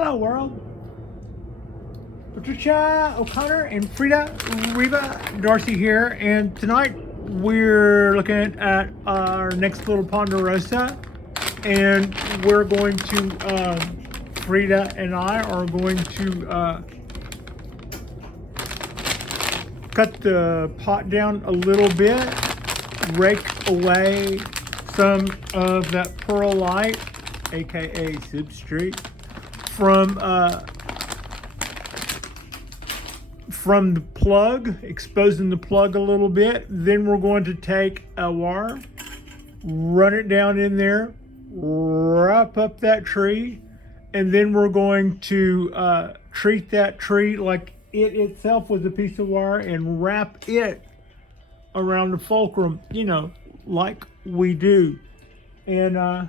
Hello world. Patricia, O'Connor, and Frida, Reba, Darcy here, and tonight we're looking at our next little Ponderosa, and we're going to, Frida and I are going to cut the pot down a little bit, rake away some of that perlite, aka substrate, from the plug, exposing the plug a little bit. Then we're going to take a wire, run it down in there, wrap up that tree, and then we're going to treat that tree like it itself was a piece of wire and wrap it around the fulcrum, you know, like we do. And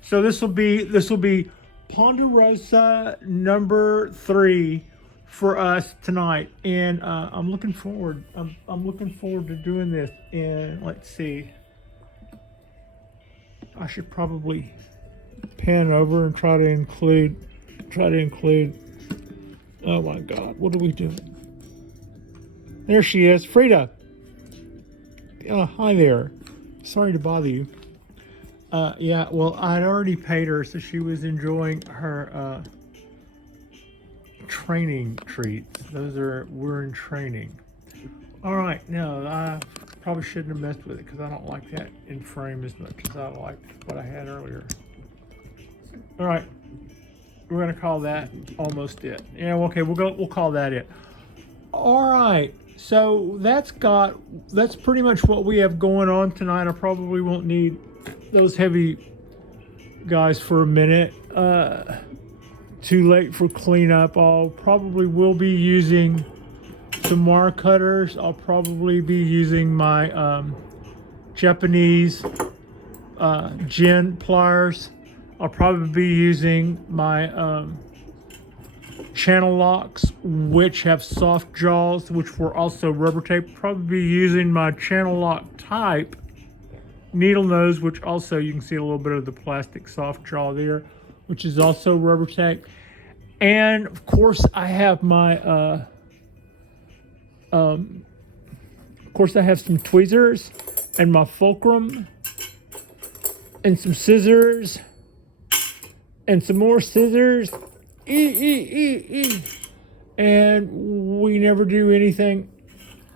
so this will be Ponderosa number 3 for us tonight, and I'm looking forward to doing this. And let's see, I should probably pan over and try to include oh my god, what are we doing? There she is, Frida. Hi there, sorry to bother you. Yeah, well, I'd already paid her, so she was enjoying her training treats. We're in training. All right, no, I probably shouldn't have messed with it because I don't like that in frame as much as I liked what I had earlier. All right, we're gonna call that almost it. Yeah, okay, we'll call that it. All right, so that's pretty much what we have going on tonight. I probably won't need those heavy guys for a minute. Too late for cleanup. I'll probably will be using some wire cutters. I'll probably be using my Japanese gin pliers. I'll probably be using my channel locks, which have soft jaws, which were also rubber tape. Probably be using my channel lock type needle nose, which also you can see a little bit of the plastic soft jaw there, which is also rubber tape. And of course I have my some tweezers and my fulcrum and some scissors and some more scissors. And we never do anything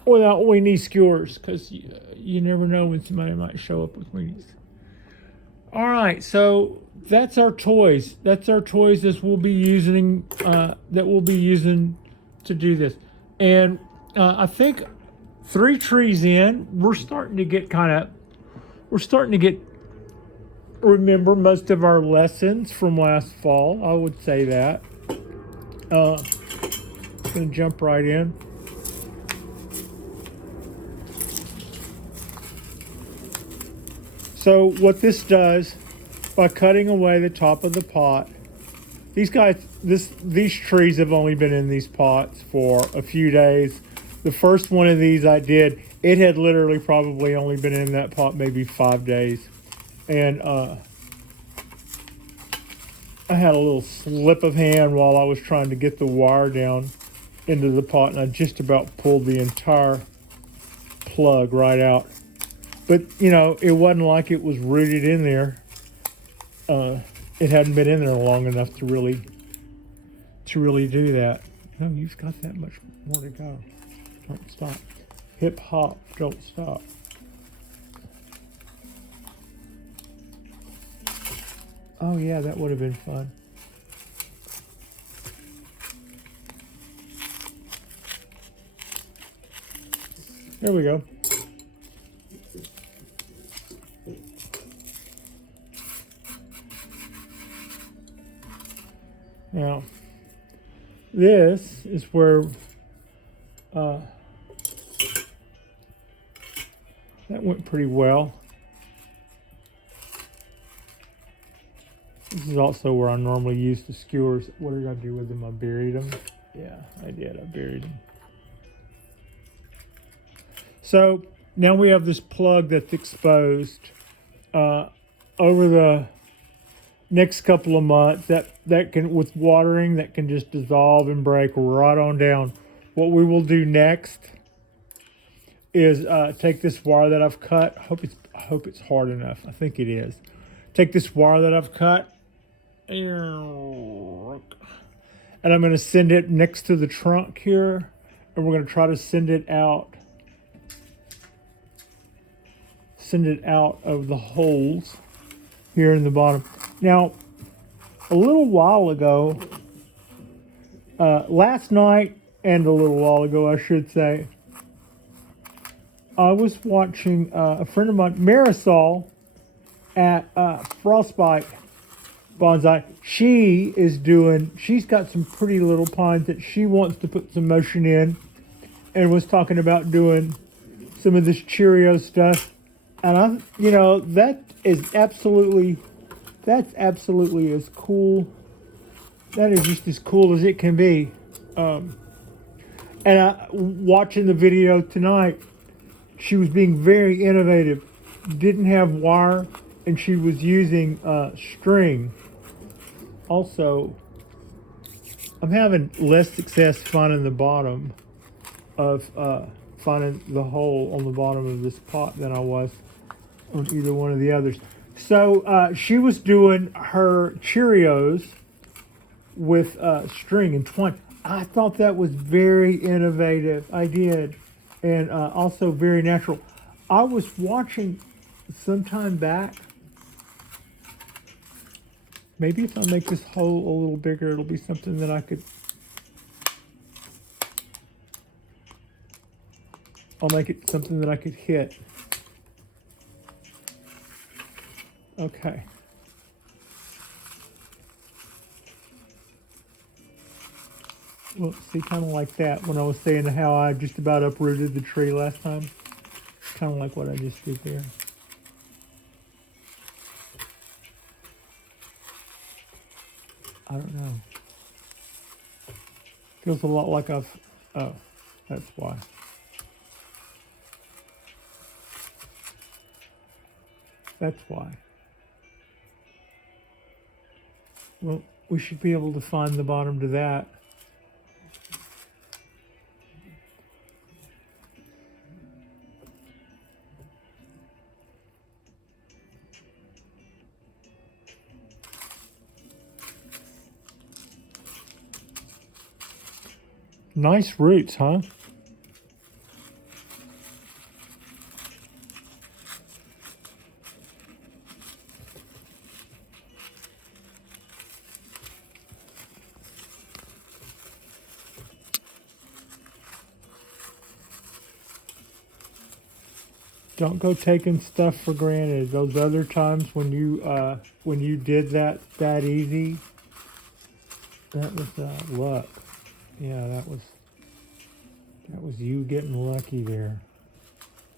without weenie skewers, because you never know when somebody might show up with weenies. All right, so that's our toys. That we'll be using to do this. And I think 3 trees in, we're starting to remember most of our lessons from last fall. I would say that. Gonna jump right in. So what this does, by cutting away the top of the pot, these trees have only been in these pots for a few days. The first one of these I did, it had literally probably only been in that pot maybe 5 days. And I had a little slip of hand while I was trying to get the wire down into the pot, and I just about pulled the entire plug right out. But, you know, it wasn't like it was rooted in there. It hadn't been in there long enough to really do that. No, you've got that much more to go. Don't stop. Hip hop, don't stop. Oh yeah, that would have been fun. There we go. Now, this is where that went pretty well. This is also where I normally use the skewers. What did I do with them? I buried them. Yeah, I did. I buried them. So now we have this plug that's exposed over next couple of months, that can, with watering, that can just dissolve and break right on down. What we will do next is take this wire that I've cut. I hope it's hard enough. I think it is. Take this wire that I've cut, and I'm going to send it next to the trunk here, and we're going to try to send it out of the holes here in the bottom. Now, a little while ago, last night and a little while ago, I should say, I was watching a friend of mine, Marisol, at Frostbite Bonsai. She's got some pretty little pines that she wants to put some motion in, and was talking about doing some of this Cheerio stuff. And that's absolutely as cool. That is just as cool as it can be. And watching the video tonight, she was being very innovative. Didn't have wire, and she was using string. Also, I'm having less success finding the bottom of finding the hole on the bottom of this pot than I was on either one of the others. So she was doing her Cheerios with string and twine. I thought that was very innovative. I did. And also very natural. I was watching some time back. Maybe if I make this hole a little bigger, it'll be something that I'll make it something that I could hit. Okay. Well, see, kind of like that when I was saying how I just about uprooted the tree last time. Kind of like what I just did there. I don't know. Feels a lot like oh, that's why. That's why. Well, we should be able to find the bottom to that. Nice roots, huh? Don't go taking stuff for granted. Those other times when you did that easy, that was luck. Yeah, that was you getting lucky there,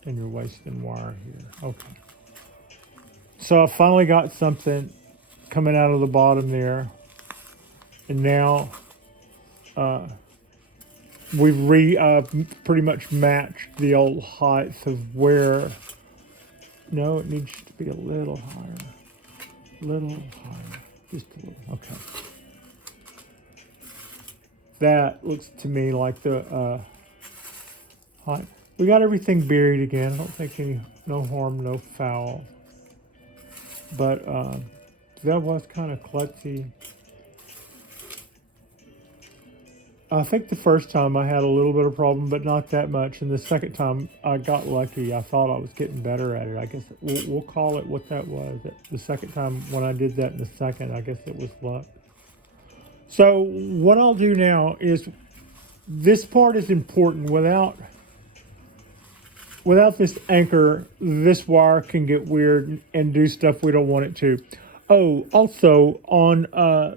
and you're wasting wire here. Okay. So I finally got something coming out of the bottom there, and now we've pretty much matched the old height of where. No, it needs to be a little higher, just a little. Okay. That looks to me like the height. We got everything buried again. I don't think no harm, no foul. But that was kind of klutzy. I think the first time I had a little bit of problem, but not that much. And the second time I got lucky. I thought I was getting better at it. I guess we'll call it what that was. The second time when I did that in the second, I guess it was luck. So what I'll do now is, this part is important. Without this anchor, this wire can get weird and do stuff we don't want it to. Oh, also on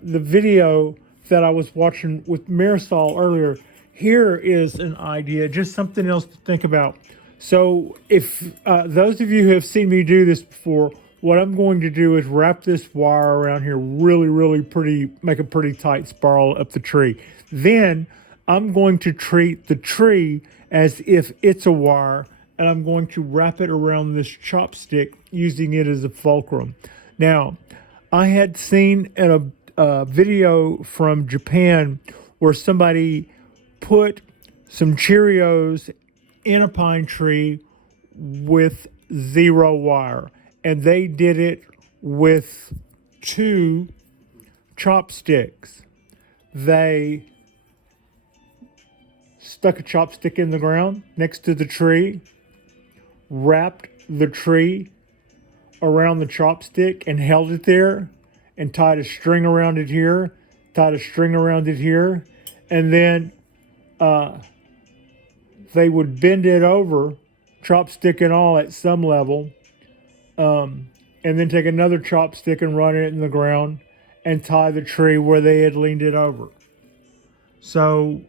the video that I was watching with Marisol earlier, here is an idea, just something else to think about. So if those of you who have seen me do this before, what I'm going to do is wrap this wire around here really, really pretty, make a pretty tight spiral up the tree. Then I'm going to treat the tree as if it's a wire, and I'm going to wrap it around this chopstick using it as a fulcrum. Now, I had seen in a video from Japan where somebody put some Cheerios in a pine tree with 0 wire, and they did it with 2 chopsticks. They stuck a chopstick in the ground next to the tree, wrapped the tree around the chopstick and held it there, and tied a string around it here, tied a string around it here, and then they would bend it over, chopstick and all at some level, and then take another chopstick and run it in the ground and tie the tree where they had leaned it over. So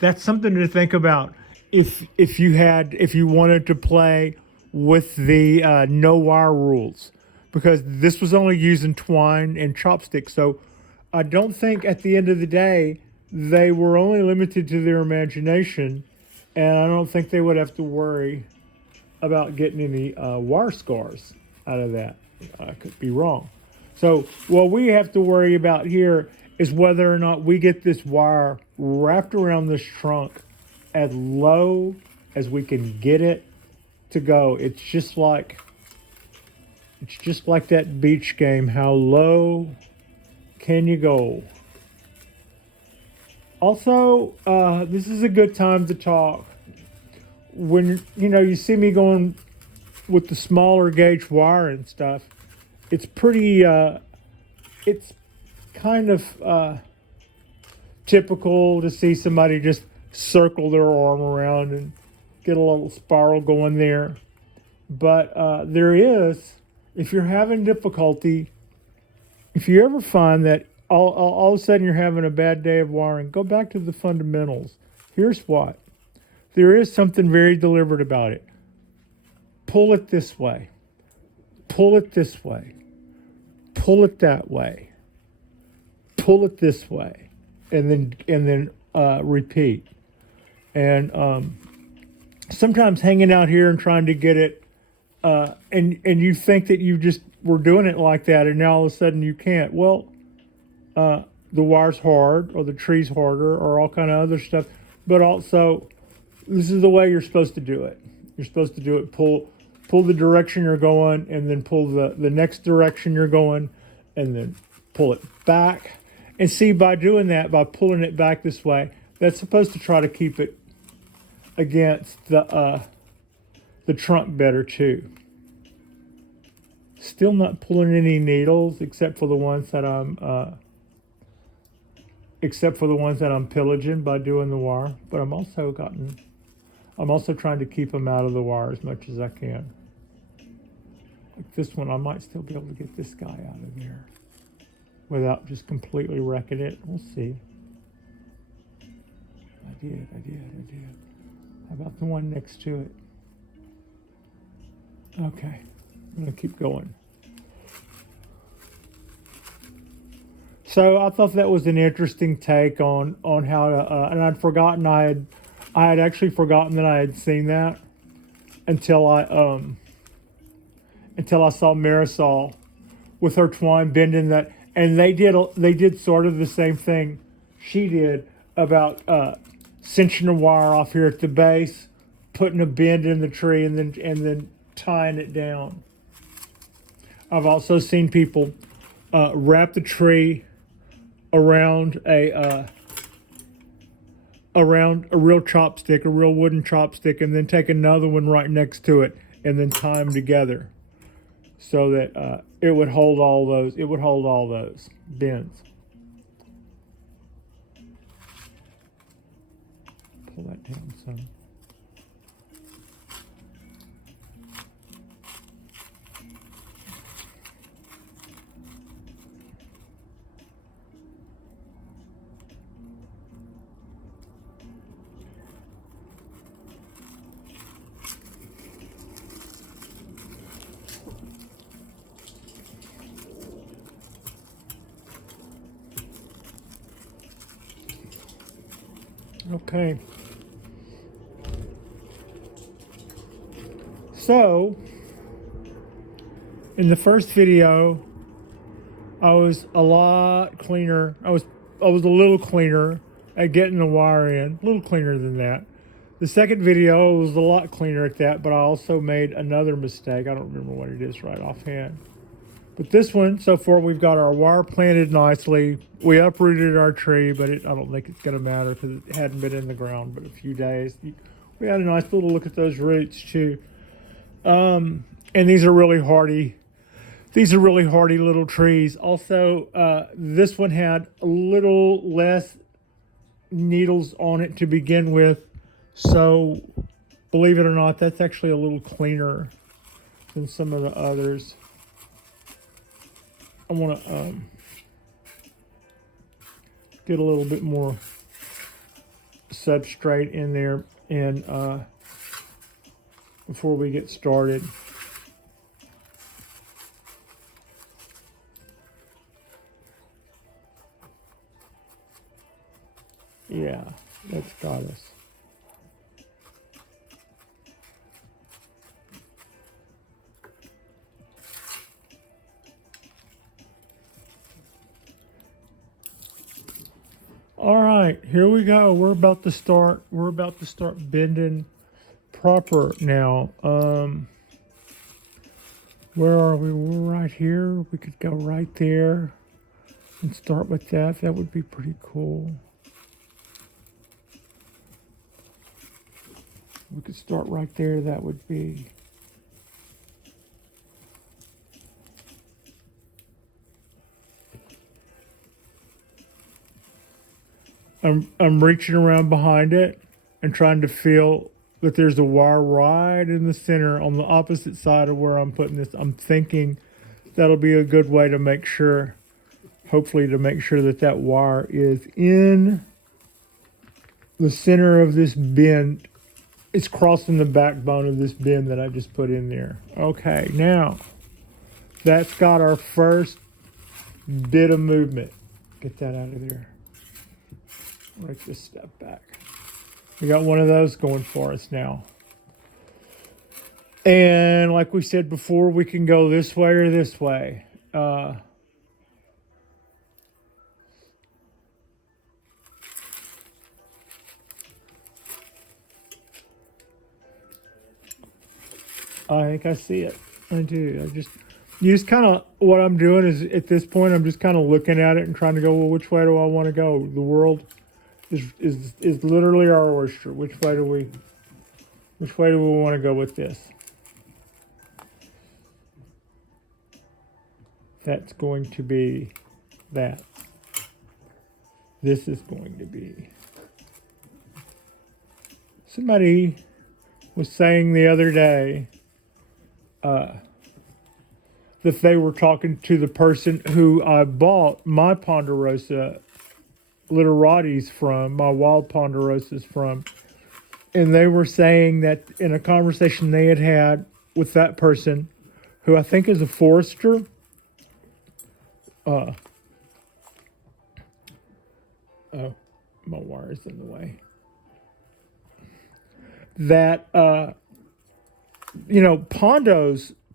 that's something to think about if you wanted to play with the no wire rules, because this was only using twine and chopsticks. So I don't think at the end of the day they were only limited to their imagination, and I don't think they would have to worry about getting any wire scars out of that. I could be wrong. So what we have to worry about here is whether or not we get this wire wrapped around this trunk as low as we can get it to go. It's just like that beach game. How low can you go? Also, this is a good time to talk. When you see me going with the smaller gauge wire and stuff, it's pretty it's kind of typical to see somebody just circle their arm around and get a little spiral going there. But there is, if you're having difficulty, if you ever find that all of a sudden you're having a bad day of wiring, go back to the fundamentals. Here's what. There is something very deliberate about it. Pull it this way. Pull it this way. Pull it that way. Pull it this way. And then repeat. And sometimes hanging out here and trying to get it, and you think that you just were doing it like that, and now all of a sudden you can't. Well, the wire's hard, or the tree's harder, or all kind of other stuff. But also, this is the way you're supposed to do it. You're supposed to do it. Pull the direction you're going, and then pull the next direction you're going, and then pull it back. And see, by doing that, by pulling it back this way, that's supposed to try to keep it against the trunk better too. Still not pulling any needles except for the ones that I'm pillaging by doing the wire. But I'm also trying to keep them out of the wire as much as I can. Like this one, I might still be able to get this guy out of there without just completely wrecking it. We'll see. I did. How about the one next to it? Okay, I'm gonna keep going. So I thought that was an interesting take on how to, and I'd forgotten I had actually forgotten that I had seen that until I saw Marisol with her twine bending that, and they did sort of the same thing she did about cinching a wire off here at the base, putting a bend in the tree, and then tying it down. I've also seen people wrap the tree around a real chopstick, a real wooden chopstick, and then take another one right next to it, and then tie them together so that it would hold all those. It would hold all those bends. Pull that down some. Okay. So, In the first video, I was a lot cleaner. I was a little cleaner at getting the wire in, a little cleaner than that. The second video was a lot cleaner at that, but I also made another mistake. I don't remember what it is right offhand. But this one, so far, we've got our wire planted nicely. We uprooted our tree, but I don't think it's going to matter because it hadn't been in the ground but a few days. We had a nice little look at those roots too. And these are really hardy. These are really hardy little trees. Also, this one had a little less needles on it to begin with. So, believe it or not, that's actually a little cleaner than some of the others. I want to get a little bit more substrate in there and before we get started. Yeah, that's got us. All right, here we go. We're about to start bending proper now. Where are we? We're right here. We could go right there and start with that. That would be pretty cool. We could start right there. That would be. I'm reaching around behind it and trying to feel that there's a wire right in the center on the opposite side of where I'm putting this. I'm thinking that'll be a good way to make sure, hopefully to make sure that that wire is in the center of this bend. It's crossing the backbone of this bend that I just put in there. Okay, now that's got our first bit of movement. Get that out of there. Right this step back. We got one of those going for us now. And like we said before, we can go this way or this way. I think I see it. I do. You just kind of, what I'm doing is at this point, I'm just kind of looking at it and trying to go, well, which way do I want to go? The world is literally our oyster. Which way do we want to go with this? That's going to be that. This is going to be. Somebody was saying the other day that they were talking to the person who I bought my Ponderosa literatis from, my wild Ponderosas from, and they were saying that in a conversation they had with that person, who I think is a forester, oh, my wire's in the way, that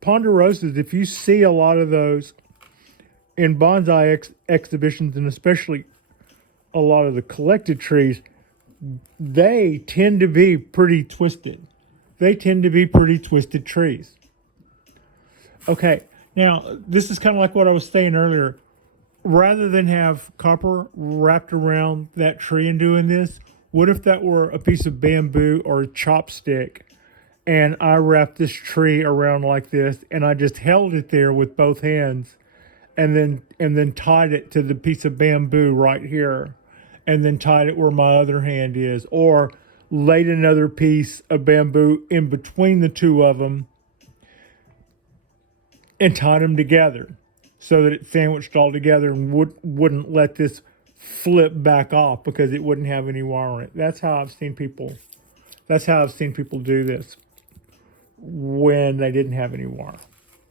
Ponderosas, if you see a lot of those in bonsai exhibitions, and especially a lot of the collected trees, they tend to be pretty twisted. They tend to be pretty twisted trees. Okay, now this is kind of like what I was saying earlier. Rather than have copper wrapped around that tree and doing this, what if that were a piece of bamboo or a chopstick and I wrapped this tree around like this and I just held it there with both hands and then tied it to the piece of bamboo right here, and then tied it where my other hand is, or laid another piece of bamboo in between the two of them and tied them together so that it sandwiched all together and wouldn't let this flip back off because it wouldn't have any wire on it. That's how I've seen people do this when they didn't have any wire,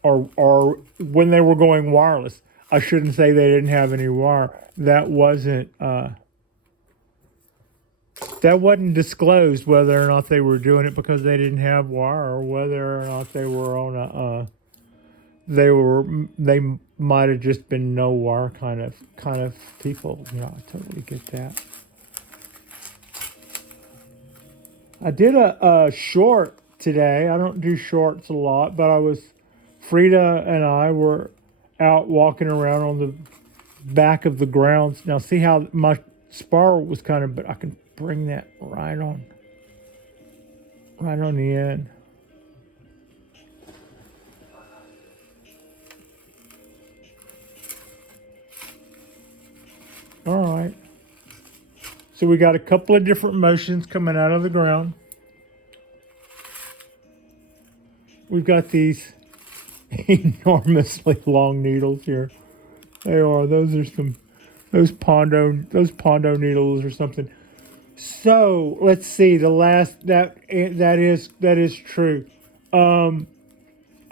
or when they were going wireless. I shouldn't say they didn't have any wire. That wasn't disclosed whether or not they were doing it because they didn't have wire, or whether or not they were on they might have just been no wire kind of people. Yeah, I totally get that. I did a short today. I don't do shorts a lot, but Frida and I were out walking around on the back of the grounds. Now see how my spar was kind of, but I can bring that right on the end. All right. So we got a couple of different motions coming out of the ground. We've got these enormously long needles here. They are. Those pondo needles or something. So let's see. The last that is true. I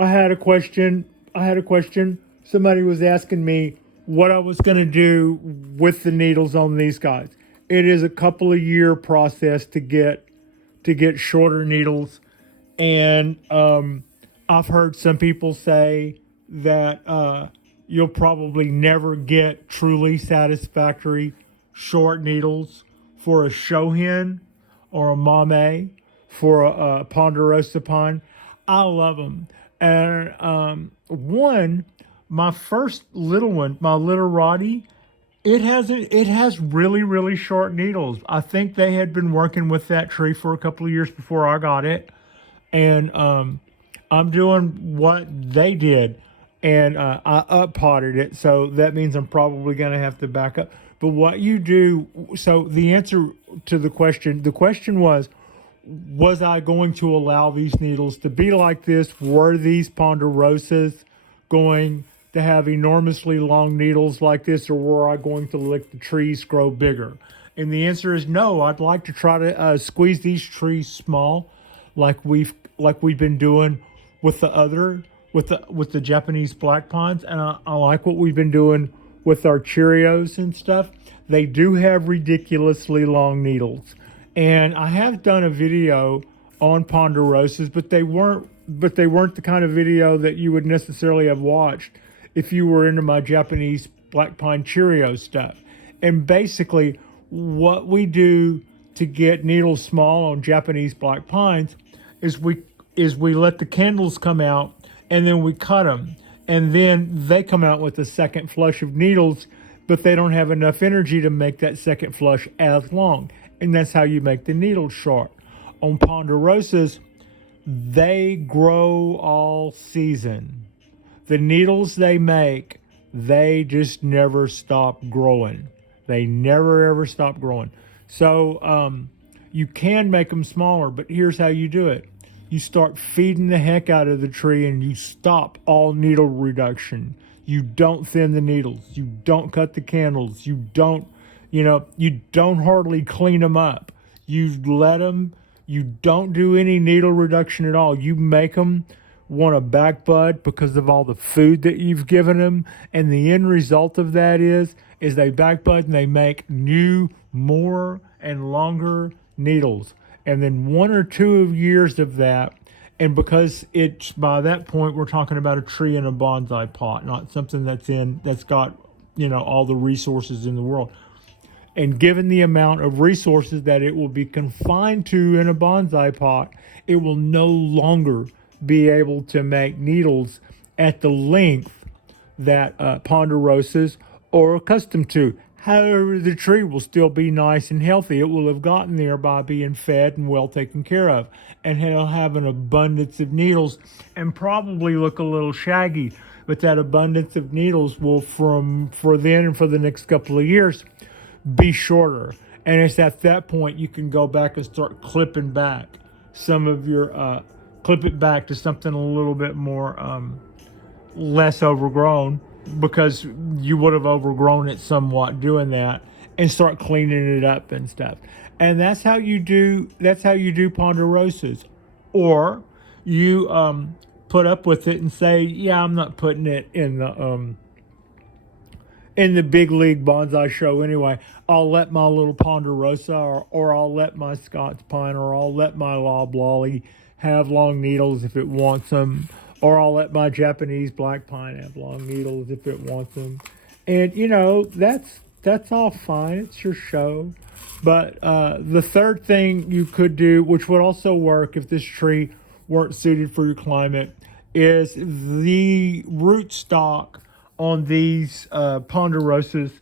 had a question. Somebody was asking me what I was going to do with the needles on these guys. It is a couple of year process to get shorter needles, and I've heard some people say that you'll probably never get truly satisfactory short needles for a show hen or a mame for a Ponderosa Pine. I love them. And my first little one, my little Roddy, it has really, really short needles. I think they had been working with that tree for a couple of years before I got it. And I'm doing what they did. And I up-potted it, so that means I'm probably going to have to back up. But what you do, so the answer to the question was I going to allow these needles to be like this? Were these ponderosas going to have enormously long needles like this, or were I going to let the trees grow bigger? And the answer is no. I'd like to try to squeeze these trees small, like we've been doing with the Japanese black pines, and I like what we've been doing with our Cheerios and stuff. They do have ridiculously long needles, and I have done a video on ponderosas, but they weren't the kind of video that you would necessarily have watched if you were into my Japanese black pine Cheerio stuff. And basically, what we do to get needles small on Japanese black pines is we let the candles come out, and then we cut them, and then they come out with a second flush of needles, but they don't have enough energy to make that second flush as long, and that's how you make the needles short. On ponderosas, they grow all season. The needles they make, they just never stop growing. They never ever stop growing. So you can make them smaller, but here's how you do it. You start feeding the heck out of the tree, and you stop all needle reduction. You don't thin the needles. You don't cut the candles. You don't hardly clean them up. You let them, you don't do any needle reduction at all. You make them want to back bud because of all the food that you've given them. And the end result of that is they back bud and they make new, more and longer needles. And then 1 or 2 years of that, and because it's by that point we're talking about a tree in a bonsai pot, not something that's got all the resources in the world. And given the amount of resources that it will be confined to in a bonsai pot, it will no longer be able to make needles at the length that ponderosas are accustomed to. However, the tree will still be nice and healthy. It will have gotten there by being fed and well taken care of. And it'll have an abundance of needles and probably look a little shaggy. But that abundance of needles will, for then and for the next couple of years, be shorter. And it's at that point you can go back and start clipping back some of your, clip it back to something a little bit more less overgrown, because you would have overgrown it somewhat doing that, and start cleaning it up and stuff. And that's how you do ponderosas. Or you put up with it and say, yeah, I'm not putting it in the big league bonsai show anyway. I'll let my little ponderosa or I'll let my Scots pine or I'll let my loblolly have long needles if it wants them, or I'll let my Japanese black pine have long needles if it wants them. And you know, that's all fine. It's your show. But the third thing you could do, which would also work if this tree weren't suited for your climate, is the rootstock on these ponderosas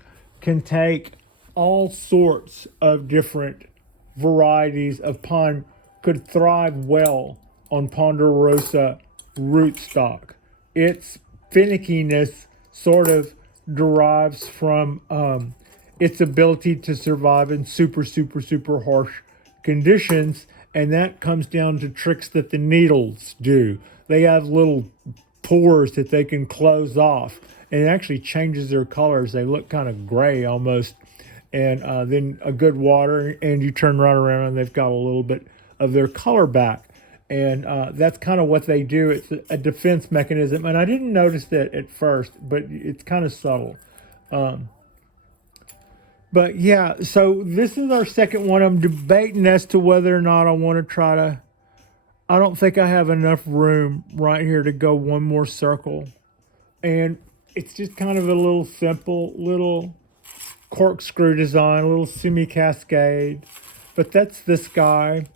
can take all sorts of different varieties of pine, could thrive well on ponderosa rootstock. Its finickiness sort of derives from its ability to survive in super, super, super harsh conditions, and that comes down to tricks that the needles do. They have little pores that they can close off, and it actually changes their colors. They look kind of gray almost, and then a good water, and you turn right around, and they've got a little bit of their color back. And that's kind of what they do. It's a defense mechanism, and I didn't notice that at first, but it's kind of subtle. But yeah, so this is our second one. I'm debating as to whether or not I want to try to. I don't think I have enough room right here to go one more circle. And it's just kind of a little simple, little corkscrew design, a little Simi Cascade. But that's this guy.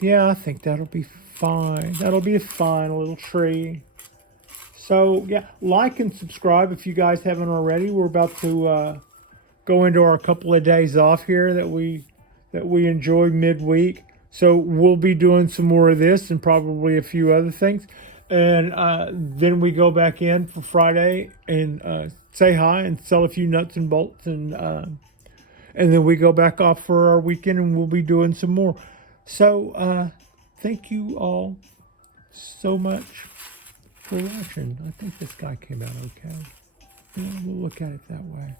Yeah, I think that'll be fine. That'll be a fine little tree. So yeah, like and subscribe if you guys haven't already. We're about to go into our couple of days off here that we enjoy midweek. So we'll be doing some more of this and probably a few other things. And then we go back in for Friday and say hi and sell a few nuts and bolts, and then we go back off for our weekend and we'll be doing some more. So thank you all so much for watching. I think this guy came out okay. Yeah, we'll look at it that way.